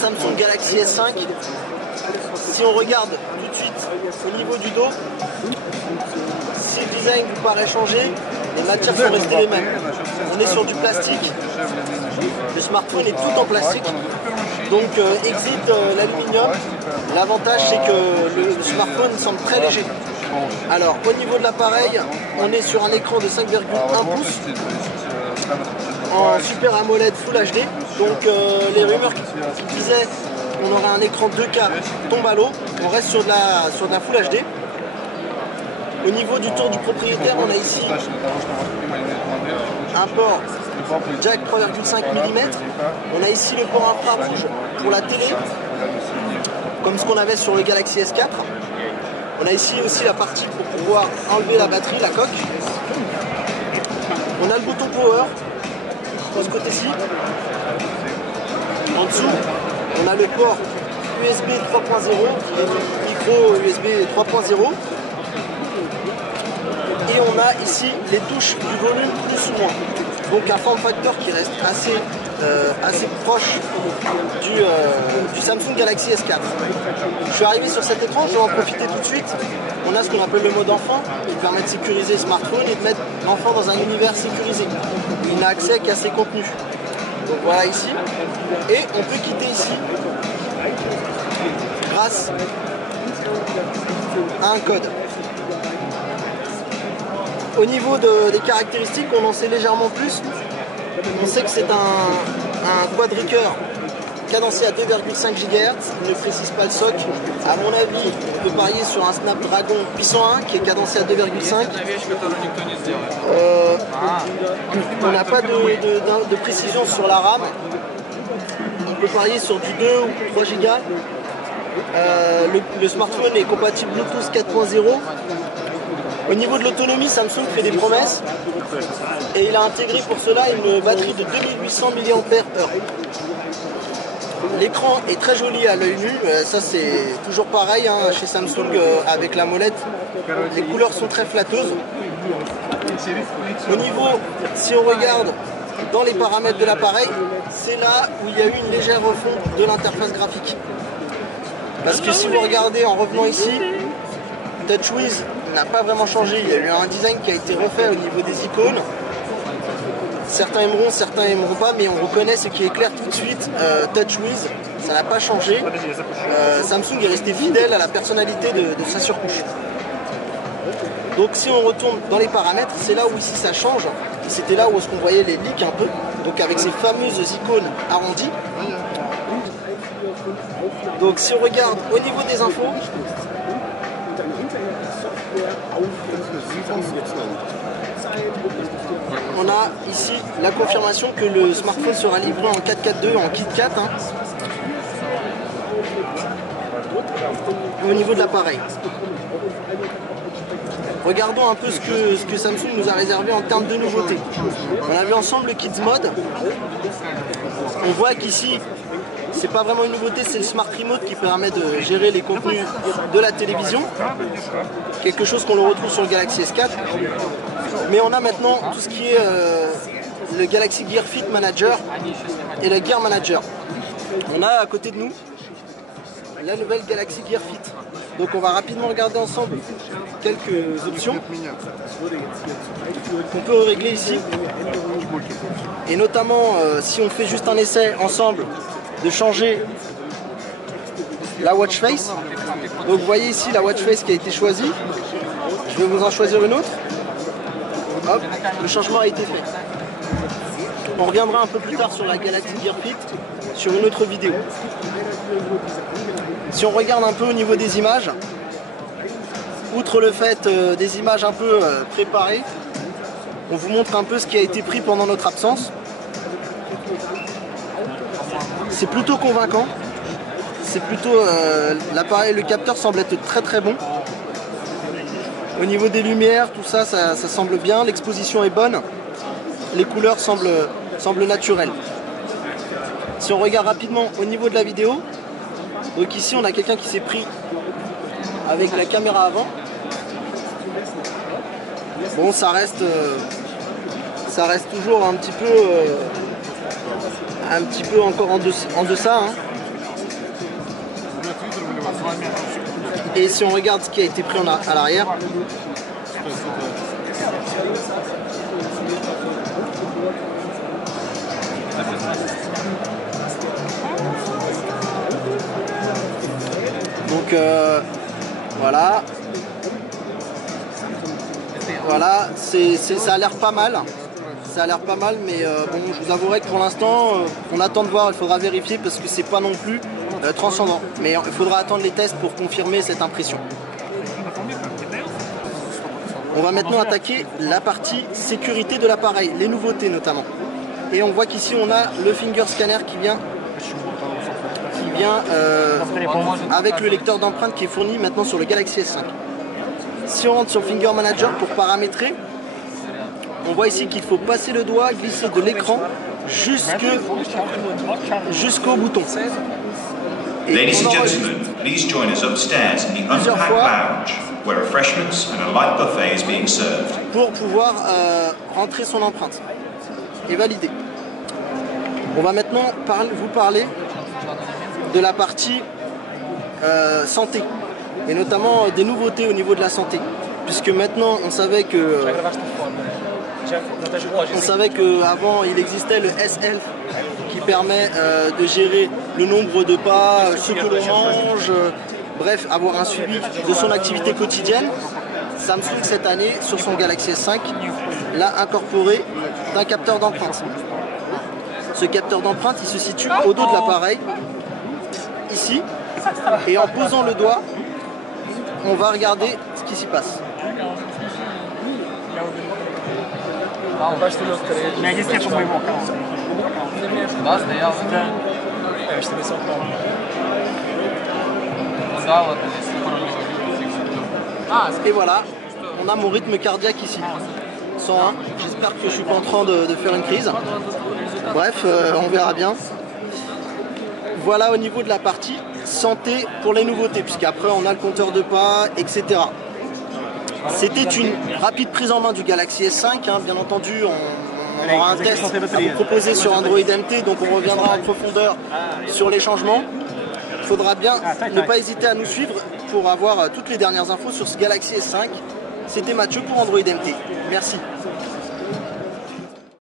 Samsung Galaxy S5. Si on regarde tout de suite au niveau du dos, si le design vous paraît changer, les matières sont restées les mêmes. On est sur du plastique. Le smartphone est tout en plastique. Donc exit l'aluminium. L'avantage c'est que le smartphone semble très léger. Alors au niveau de l'appareil, on est sur un écran de 5,1 pouces en Super AMOLED Full HD. Donc les rumeurs qui disaient qu'on aurait un écran 2K tombent à l'eau. On reste sur de la Full HD. Au niveau du tour du propriétaire, on a ici un port jack 3,5 mm. On a ici le port infrarouge pour la télé, comme ce qu'on avait sur le Galaxy S4. On a ici aussi la partie pour pouvoir enlever la batterie, la coque. On a le bouton power de ce côté-ci. En dessous, on a le port USB 3.0 et micro USB 3.0. Et on a ici les touches du volume plus ou moins. Donc un form factor qui reste assez proche du Samsung Galaxy S4. Je suis arrivé sur cet écran, je vais en profiter tout de suite. On a ce qu'on appelle le mode enfant, qui permet de sécuriser le smartphone et de mettre l'enfant dans un univers sécurisé. Il n'a accès qu'à ses contenus. Donc voilà ici. Et on peut quitter ici grâce à un code. Au niveau des caractéristiques, on en sait légèrement plus. On sait que c'est un quad-cœur cadencé à 2,5 GHz. Il ne précise pas le SOC. À mon avis, on peut parier sur un Snapdragon 801 qui est cadencé à 2,5. On n'a pas de précision sur la RAM. On peut parier sur du 2 ou 3 Go. Le smartphone est compatible Bluetooth 4.0. Au niveau de l'autonomie, Samsung fait des promesses et il a intégré pour cela une batterie de 2800 mAh. L'écran est très joli à l'œil nu, ça c'est toujours pareil hein, chez Samsung avec la molette. Les couleurs sont très flatteuses. Au niveau, si on regarde dans les paramètres de l'appareil, c'est là où il y a eu une légère refonte de l'interface graphique. Parce que si vous regardez en revenant ici, TouchWiz n'a pas vraiment changé, il y a eu un design qui a été refait au niveau des icônes. Certains aimeront, certains aimeront pas, mais on reconnaît ce qui est clair tout de suite. TouchWiz, ça n'a pas changé. Samsung est resté fidèle à la personnalité de sa surcouche. Donc si on retourne dans les paramètres, c'est là où ici ça change. C'était là où est-ce qu'on voyait les leaks un peu, donc avec ces fameuses icônes arrondies. Donc si on regarde au niveau des infos, on a ici la confirmation que le smartphone sera livré en 4.4.2 en kit 4 hein. Au niveau de l'appareil. Regardons un peu ce que Samsung nous a réservé en termes de nouveautés. On a vu ensemble le Kids Mode. On voit qu'ici, c'est pas vraiment une nouveauté, c'est le Smart Remote qui permet de gérer les contenus de la télévision. Quelque chose qu'on le retrouve sur le Galaxy S4. Mais on a maintenant tout ce qui est le Galaxy Gear Fit Manager et le Gear Manager. On a à côté de nous la nouvelle Galaxy Gear Fit. Donc on va rapidement regarder ensemble quelques options qu'on peut régler ici. Et notamment si on fait juste un essai ensemble de changer la watch face. Donc vous voyez ici la watch face qui a été choisie. Je vais vous en choisir une autre. Hop, le changement a été fait. On reviendra un peu plus tard sur la Galaxy Gear Fit sur une autre vidéo. Si on regarde un peu au niveau des images, outre le fait des images un peu préparées, on vous montre un peu ce qui a été pris pendant notre absence. C'est plutôt convaincant. C'est plutôt l'appareil, le capteur semble être très très bon. Au niveau des lumières, tout ça, ça semble bien. L'exposition est bonne. Les couleurs semblent naturelles. Si on regarde rapidement au niveau de la vidéo, donc ici on a quelqu'un qui s'est pris avec la caméra avant. Bon, ça reste toujours un petit peu encore en deçà. Hein. Et si on regarde ce qui a été pris à l'arrière, donc voilà. Voilà, ça a l'air pas mal. Ça a l'air pas mal, mais bon, je vous avouerai que pour l'instant, on attend de voir, il faudra vérifier parce que c'est pas non plus transcendant. Mais il faudra attendre les tests pour confirmer cette impression. On va maintenant attaquer la partie sécurité de l'appareil, les nouveautés notamment. Et on voit qu'ici on a le finger scanner qui vient avec le lecteur d'empreintes qui est fourni maintenant sur le Galaxy S5. Si on rentre sur Finger Manager pour paramétrer, on voit ici qu'il faut passer le doigt, glisser de l'écran jusqu'au bouton. Et Ladies and gentlemen, please join us upstairs in the Unpack Lounge, where refreshments and a light buffet is being served. Pour pouvoir rentrer son empreinte et valider. On va maintenant vous parler de la partie santé et notamment des nouveautés au niveau de la santé, puisque maintenant on savait que avant il existait le S-Health qui permet de gérer le nombre de pas, ce que l'on mange, bref, avoir un suivi de son activité quotidienne. Samsung cette année sur son Galaxy S5 l'a incorporé d'un capteur d'empreinte. Ce capteur d'empreinte il se situe au dos de l'appareil, ici, et en posant le doigt, on va regarder ce qui s'y passe. Et voilà, on a mon rythme cardiaque ici. 101, j'espère que je suis pas en train de faire une crise. Bref, on verra bien. Voilà au niveau de la partie santé pour les nouveautés, puisqu'après on a le compteur de pas, etc. C'était une rapide prise en main du Galaxy S5, hein, bien entendu, on aura un test à vous proposer sur Android MT, donc on reviendra en profondeur sur les changements. Il faudra bien ne pas hésiter à nous suivre pour avoir toutes les dernières infos sur ce Galaxy S5. C'était Mathieu pour Android MT. Merci.